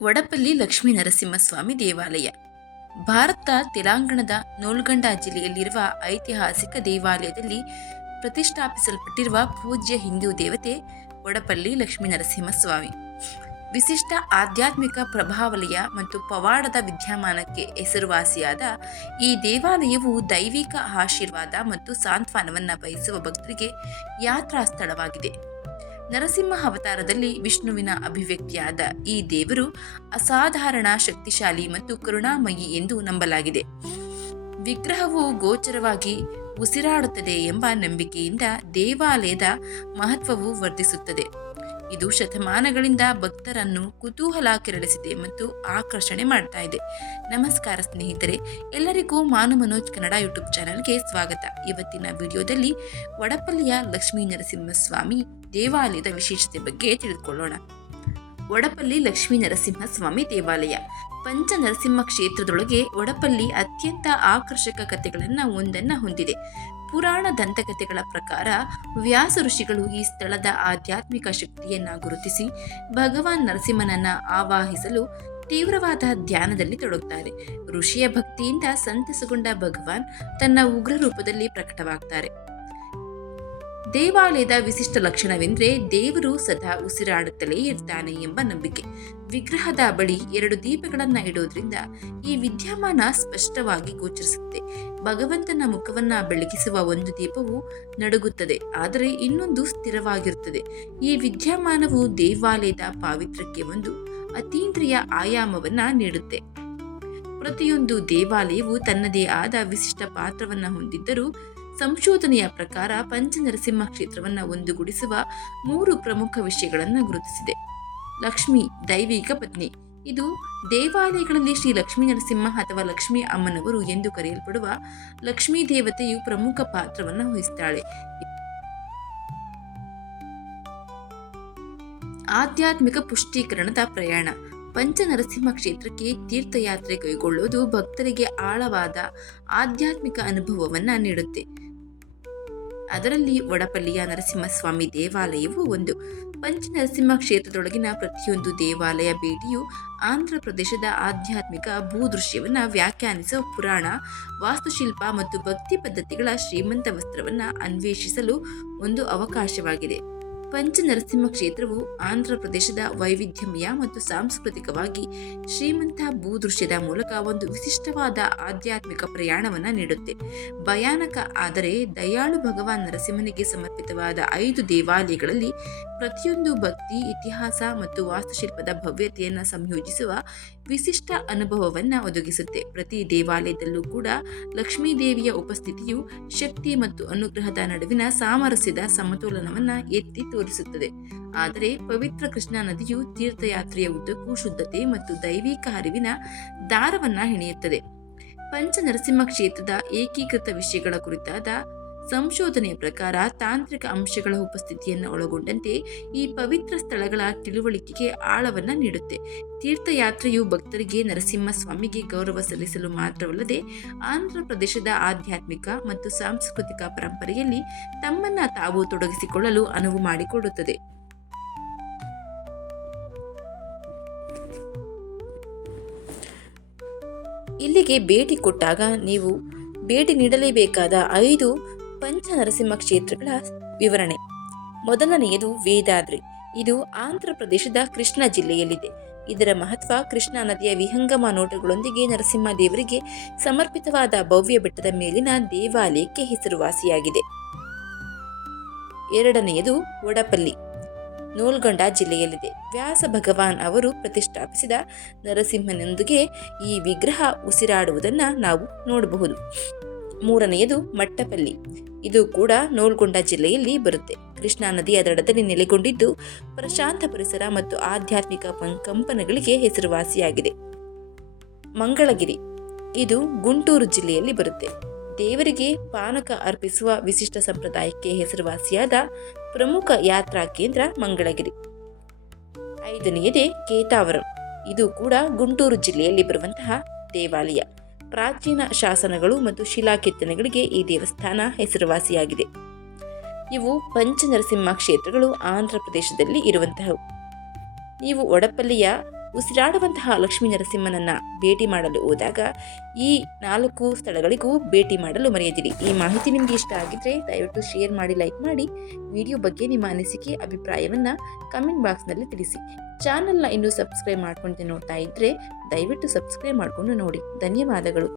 ವಡಪಲ್ಲಿ ಲಕ್ಷ್ಮೀ ನರಸಿಂಹಸ್ವಾಮಿ ದೇವಾಲಯ ಭಾರತ ತೆಲಂಗಾಣದ ನೋಲ್ಗಂಡ ಜಿಲ್ಲೆಯಲ್ಲಿರುವ ಐತಿಹಾಸಿಕ ದೇವಾಲಯದಲ್ಲಿ ಪ್ರತಿಷ್ಠಾಪಿಸಲ್ಪಟ್ಟಿರುವ ಪೂಜ್ಯ ಹಿಂದೂ ದೇವತೆ ವಡಪಲ್ಲಿ ಲಕ್ಷ್ಮೀ ನರಸಿಂಹಸ್ವಾಮಿ. ವಿಶಿಷ್ಟ ಆಧ್ಯಾತ್ಮಿಕ ಪ್ರಭಾವಲಯ ಮತ್ತು ಪವಾಡದ ವಿದ್ಯಮಾನಕ್ಕೆ ಹೆಸರುವಾಸಿಯಾದ ಈ ದೇವಾಲಯವು ದೈವಿಕ ಆಶೀರ್ವಾದ ಮತ್ತು ಸಾಂತ್ವನವನ್ನು ಬಯಸುವ ಭಕ್ತರಿಗೆ ಯಾತ್ರಾ ಸ್ಥಳವಾಗಿದೆ. ನರಸಿಂಹ ಅವತಾರದಲ್ಲಿ ವಿಷ್ಣುವಿನ ಅಭಿವ್ಯಕ್ತಿಯಾದ ಈ ದೇವರು ಅಸಾಧಾರಣ ಶಕ್ತಿಶಾಲಿ ಮತ್ತು ಕರುಣಾಮಯಿ ಎಂದು ನಂಬಲಾಗಿದೆ. ವಿಗ್ರಹವು ಗೋಚರವಾಗಿ ಉಸಿರಾಡುತ್ತದೆ ಎಂಬ ನಂಬಿಕೆಯಿಂದ ದೇವಾಲಯದ ಮಹತ್ವವು ವರ್ಧಿಸುತ್ತದೆ. ಇದು ಶತಮಾನಗಳಿಂದ ಭಕ್ತರನ್ನು ಕುತೂಹಲ ಕೆರಳಿಸಿದೆ ಮತ್ತು ಆಕರ್ಷಣೆ ಮಾಡ್ತಾ ಇದೆ. ನಮಸ್ಕಾರ ಸ್ನೇಹಿತರೆ, ಎಲ್ಲರಿಗೂ ಮಾನು ಮನೋಜ್ ಕನ್ನಡ ಯೂಟ್ಯೂಬ್ ಚಾನಲ್ಗೆ ಸ್ವಾಗತ. ಇವತ್ತಿನ ವಿಡಿಯೋದಲ್ಲಿ ವಡಪಲ್ಲಿಯ ಲಕ್ಷ್ಮೀ ನರಸಿಂಹಸ್ವಾಮಿ ದೇವಾಲಯದ ವಿಶೇಷತೆ ಬಗ್ಗೆ ತಿಳಿದುಕೊಳ್ಳೋಣ. ವಡಪಲ್ಲಿ ಲಕ್ಷ್ಮೀ ನರಸಿಂಹಸ್ವಾಮಿ ದೇವಾಲಯ ಪಂಚ ನರಸಿಂಹ ಕ್ಷೇತ್ರದೊಳಗೆ ವಡಪಲ್ಲಿ ಅತ್ಯಂತ ಆಕರ್ಷಕ ಕಥೆಗಳನ್ನು ಒಂದನ್ನು ಹೊಂದಿದೆ. ಪುರಾಣ ದಂತಕಥೆಗಳ ಪ್ರಕಾರ ವ್ಯಾಸ ಋಷಿಗಳು ಈ ಸ್ಥಳದ ಆಧ್ಯಾತ್ಮಿಕ ಶಕ್ತಿಯನ್ನ ಗುರುತಿಸಿ ಭಗವಾನ್ ನರಸಿಂಹನನ್ನ ಆವಾಹಿಸಲು ತೀವ್ರವಾದ ಧ್ಯಾನದಲ್ಲಿ ತೊಡಗುತ್ತಾರೆ. ಋಷಿಯ ಭಕ್ತಿಯಿಂದ ಸಂತಸಗೊಂಡ ಭಗವಾನ್ ತನ್ನ ಉಗ್ರ ರೂಪದಲ್ಲಿ ಪ್ರಕಟವಾಗ್ತಾರೆ. ದೇವಾಲಯದ ವಿಶಿಷ್ಟ ಲಕ್ಷಣವೆಂದರೆ ದೇವರು ಸದಾ ಉಸಿರಾಡುತ್ತಲೇ ಇರ್ತಾನೆ ಎಂಬ ನಂಬಿಕೆ. ವಿಗ್ರಹದ ಬಳಿ 2 ದೀಪಗಳನ್ನು ಇಡೋದ್ರಿಂದ ಈ ವಿದ್ಯಮಾನ ಸ್ಪಷ್ಟವಾಗಿ ಗೋಚರಿಸುತ್ತೆ. ಭಗವಂತನ ಮುಖವನ್ನ ಬೆಳಗಿಸುವ ಒಂದು ದೀಪವು ನಡುಗುತ್ತದೆ, ಆದರೆ ಇನ್ನೊಂದು ಸ್ಥಿರವಾಗಿರುತ್ತದೆ. ಈ ವಿದ್ಯಮಾನವು ದೇವಾಲಯದ ಪಾವಿತ್ರ್ಯಕ್ಕೆ ಒಂದು ಅತೀಂದ್ರಿಯ ಆಯಾಮವನ್ನ ನೀಡುತ್ತೆ. ಪ್ರತಿಯೊಂದು ದೇವಾಲಯವು ತನ್ನದೇ ಆದ ವಿಶಿಷ್ಟ ಪಾತ್ರವನ್ನ ಹೊಂದಿದ್ದರೂ ಸಂಶೋಧನೆಯ ಪ್ರಕಾರ ಪಂಚನರಸಿಂಹ ಕ್ಷೇತ್ರವನ್ನು ಒಂದುಗೂಡಿಸುವ 3 ಪ್ರಮುಖ ವಿಷಯಗಳನ್ನು ಗುರುತಿಸಿದೆ. ಲಕ್ಷ್ಮಿ ದೈವಿಕ ಪತ್ನಿ. ಇದು ದೇವಾಲಯಗಳಲ್ಲಿ ಶ್ರೀ ಲಕ್ಷ್ಮೀ ನರಸಿಂಹ ಅಥವಾ ಲಕ್ಷ್ಮೀ ಅಮ್ಮನವರು ಎಂದು ಕರೆಯಲ್ಪಡುವ ಲಕ್ಷ್ಮೀ ದೇವತೆಯು ಪ್ರಮುಖ ಪಾತ್ರವನ್ನು ವಹಿಸುತ್ತಾಳೆ. ಆಧ್ಯಾತ್ಮಿಕ ಪುಷ್ಟೀಕರಣದ ಪ್ರಯಾಣ. ಪಂಚನರಸಿಂಹ ಕ್ಷೇತ್ರಕ್ಕೆ ತೀರ್ಥಯಾತ್ರೆ ಕೈಗೊಳ್ಳುವುದು ಭಕ್ತರಿಗೆ ಆಳವಾದ ಆಧ್ಯಾತ್ಮಿಕ ಅನುಭವವನ್ನು ನೀಡುತ್ತೆ. ಅದರಲ್ಲಿ ವಡಪಲ್ಲಿಯ ನರಸಿಂಹಸ್ವಾಮಿ ದೇವಾಲಯವು ಒಂದು. ಪಂಚನರಸಿಂಹ ಕ್ಷೇತ್ರದೊಳಗಿನ ಪ್ರತಿಯೊಂದು ದೇವಾಲಯ ಭೇಟಿಯು ಆಂಧ್ರ ಪ್ರದೇಶದ ಆಧ್ಯಾತ್ಮಿಕ ಭೂದೃಶ್ಯವನ್ನು ವ್ಯಾಖ್ಯಾನಿಸುವ ಪುರಾಣ, ವಾಸ್ತುಶಿಲ್ಪ ಮತ್ತು ಭಕ್ತಿ ಪದ್ಧತಿಗಳ ಶ್ರೀಮಂತ ವಸ್ತ್ರವನ್ನು ಅನ್ವೇಷಿಸಲು ಒಂದು ಅವಕಾಶವಾಗಿದೆ. ಪಂಚನರಸಿಂಹ ಕ್ಷೇತ್ರವು ಆಂಧ್ರ ಪ್ರದೇಶದ ವೈವಿಧ್ಯಮಯ ಮತ್ತು ಸಾಂಸ್ಕೃತಿಕವಾಗಿ ಶ್ರೀಮಂತ ಭೂದೃಶ್ಯದ ಮೂಲಕ ಒಂದು ವಿಶಿಷ್ಟವಾದ ಆಧ್ಯಾತ್ಮಿಕ ಪ್ರಯಾಣವನ್ನು ನೀಡುತ್ತೆ. ಭಯಾನಕ ಆದರೆ ದಯಾಳು ಭಗವಾನ್ ನರಸಿಂಹನಿಗೆ ಸಮರ್ಪಿತವಾದ 5 ದೇವಾಲಯಗಳಲ್ಲಿ ಪ್ರತಿಯೊಂದು ಭಕ್ತಿ, ಇತಿಹಾಸ ಮತ್ತು ವಾಸ್ತುಶಿಲ್ಪದ ಭವ್ಯತೆಯನ್ನು ಸಂಯೋಜಿಸುವ ವಿಶಿಷ್ಟ ಅನುಭವವನ್ನು ಒದಗಿಸುತ್ತೆ. ಪ್ರತಿ ದೇವಾಲಯದಲ್ಲೂ ಕೂಡ ಲಕ್ಷ್ಮೀ ದೇವಿಯ ಉಪಸ್ಥಿತಿಯು ಶಕ್ತಿ ಮತ್ತು ಅನುಗ್ರಹದ ನಡುವಿನ ಸಾಮರಸ್ಯದ ಸಮತೋಲನವನ್ನು ಎತ್ತಿ ತೋರಿಸುತ್ತದೆ. ಆದರೆ ಪವಿತ್ರ ಕೃಷ್ಣಾ ನದಿಯು ತೀರ್ಥಯಾತ್ರೆಯ ಉದ್ದಕ್ಕೂ ಶುದ್ಧತೆ ಮತ್ತು ದೈವಿಕ ಅರಿವಿನ ದಾರವನ್ನ ಹೆಣೆಯುತ್ತದೆ. ಪಂಚನರಸಿಂಹ ಕ್ಷೇತ್ರದ ಏಕೀಕೃತ ವಿಷಯಗಳ ಕುರಿತಾದ ಸಂಶೋಧನೆಯ ಪ್ರಕಾರ ತಾಂತ್ರಿಕ ಅಂಶಗಳ ಉಪಸ್ಥಿತಿಯನ್ನು ಒಳಗೊಂಡಂತೆ ಈ ಪವಿತ್ರ ಸ್ಥಳಗಳ ತಿಳುವಳಿಕೆಗೆ ಆಳವನ್ನು ನೀಡುತ್ತೆ. ತೀರ್ಥಯಾತ್ರೆಯು ಭಕ್ತರಿಗೆ ನರಸಿಂಹಸ್ವಾಮಿಗೆ ಗೌರವ ಸಲ್ಲಿಸಲು ಮಾತ್ರವಲ್ಲದೆ ಆಂಧ್ರ ಪ್ರದೇಶದ ಆಧ್ಯಾತ್ಮಿಕ ಮತ್ತು ಸಾಂಸ್ಕೃತಿಕ ಪರಂಪರೆಯಲ್ಲಿ ತಮ್ಮನ್ನ ತಾವು ತೊಡಗಿಸಿಕೊಳ್ಳಲು ಅನುವು ಮಾಡಿಕೊಡುತ್ತದೆ. ಇಲ್ಲಿಗೆ ಭೇಟಿ ಕೊಟ್ಟಾಗ ನೀವು ಭೇಟಿ ನೀಡಲೇಬೇಕಾದ 5 ಪಂಚನರಸಿಂಹ ಕ್ಷೇತ್ರಗಳ ವಿವರಣೆ. ಮೊದಲನೆಯದು ವೇದಾದ್ರಿ. ಇದು ಆಂಧ್ರ ಪ್ರದೇಶದ ಕೃಷ್ಣಾ ಜಿಲ್ಲೆಯಲ್ಲಿದೆ. ಇದರ ಮಹತ್ವ ಕೃಷ್ಣಾ ನದಿಯ ವಿಹಂಗಮ ನೋಟಗಳೊಂದಿಗೆ ನರಸಿಂಹ ದೇವರಿಗೆ ಸಮರ್ಪಿತವಾದ ಭವ್ಯ ಬೆಟ್ಟದ ಮೇಲಿನ ದೇವಾಲಯಕ್ಕೆ ಹೆಸರುವಾಸಿಯಾಗಿದೆ. ಎರಡನೆಯದು ವಡಪಲ್ಲಿ, ನೋಲ್ಗಂಡ ಜಿಲ್ಲೆಯಲ್ಲಿದೆ. ವ್ಯಾಸ ಭಗವಾನ್ ಅವರು ಪ್ರತಿಷ್ಠಾಪಿಸಿದ ನರಸಿಂಹನೊಂದಿಗೆ ಈ ವಿಗ್ರಹ ಉಸಿರಾಡುವುದನ್ನು ನಾವು ನೋಡಬಹುದು. ಮೂರನೆಯದು ಮಟ್ಟಪಲ್ಲಿ. ಇದು ಕೂಡ ನೋಲ್ಗೊಂಡ ಜಿಲ್ಲೆಯಲ್ಲಿ ಬರುತ್ತೆ. ಕೃಷ್ಣಾ ನದಿಯ ದಡದಲ್ಲಿ ನೆಲೆಗೊಂಡಿದ್ದು ಪ್ರಶಾಂತ ಪರಿಸರ ಮತ್ತು ಆಧ್ಯಾತ್ಮಿಕ ಕಂಪನಗಳಿಗೆ ಹೆಸರುವಾಸಿಯಾಗಿದೆ. ಮಂಗಳಗಿರಿ. ಇದು ಗುಂಟೂರು ಜಿಲ್ಲೆಯಲ್ಲಿ ಬರುತ್ತೆ. ದೇವರಿಗೆ ಪಾನಕ ಅರ್ಪಿಸುವ ವಿಶಿಷ್ಟ ಸಂಪ್ರದಾಯಕ್ಕೆ ಹೆಸರುವಾಸಿಯಾದ ಪ್ರಮುಖ ಯಾತ್ರಾ ಕೇಂದ್ರ ಮಂಗಳಗಿರಿ. 5ನೇಯದೇ ಕೇತಾವರಂ. ಇದು ಕೂಡ ಗುಂಟೂರು ಜಿಲ್ಲೆಯಲ್ಲಿ ಬರುವಂತಹ ದೇವಾಲಯ. ಪ್ರಾಚೀನ ಶಾಸನಗಳು ಮತ್ತು ಶಿಲಾಕೆತ್ತನೆಗಳಿಗೆ ಈ ದೇವಸ್ಥಾನ ಹೆಸರುವಾಸಿಯಾಗಿದೆ. ಇವು ಪಂಚನರಸಿಂಹ ಕ್ಷೇತ್ರಗಳು ಆಂಧ್ರ ಪ್ರದೇಶದಲ್ಲಿ ಇರುವಂತಹವು. ನೀವು ವಡಪಲ್ಲಿಯ ಉಸಿರಾಡುವಂತಹ ಲಕ್ಷ್ಮೀ ನರಸಿಂಹನನ್ನ ಭೇಟಿ ಮಾಡಲು ಹೋದಾಗ ಈ 4 ಸ್ಥಳಗಳಿಗೂ ಭೇಟಿ ಮಾಡಲು ಮರೆಯದಿರಿ. ಈ ಮಾಹಿತಿ ನಿಮಗೆ ಇಷ್ಟ ಆಗಿದ್ರೆ ದಯವಿಟ್ಟು ಶೇರ್ ಮಾಡಿ, ಲೈಕ್ ಮಾಡಿ. ವಿಡಿಯೋ ಬಗ್ಗೆ ನಿಮ್ಮ ಅನಿಸಿಕೆ ಅಭಿಪ್ರಾಯವನ್ನ ಕಮೆಂಟ್ ಬಾಕ್ಸ್ನಲ್ಲಿ ತಿಳಿಸಿ. ಚಾನಲ್ನ ಇನ್ನೂ ಸಬ್ಸ್ಕ್ರೈಬ್ ಮಾಡ್ಕೊಂಡು ನೋಡ್ತಾ ಇದ್ರೆ ದಯವಿಟ್ಟು ಸಬ್ಸ್ಕ್ರೈಬ್ ಮಾಡಿಕೊಂಡು ನೋಡಿ. ಧನ್ಯವಾದಗಳು.